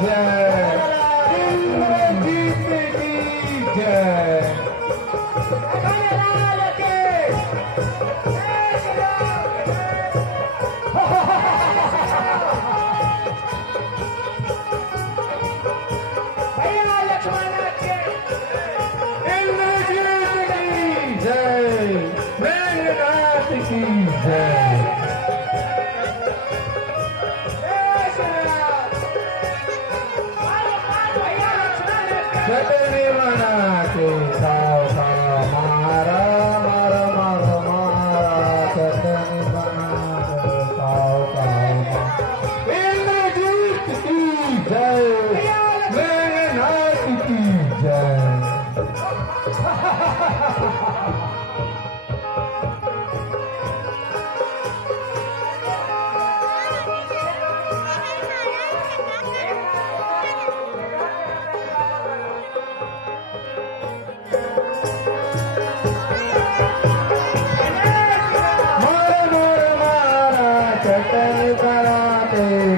Yeah. जय निर्माणाचे साव साव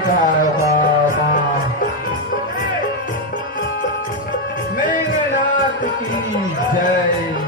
ખાઓ મેઘનાથ કી જય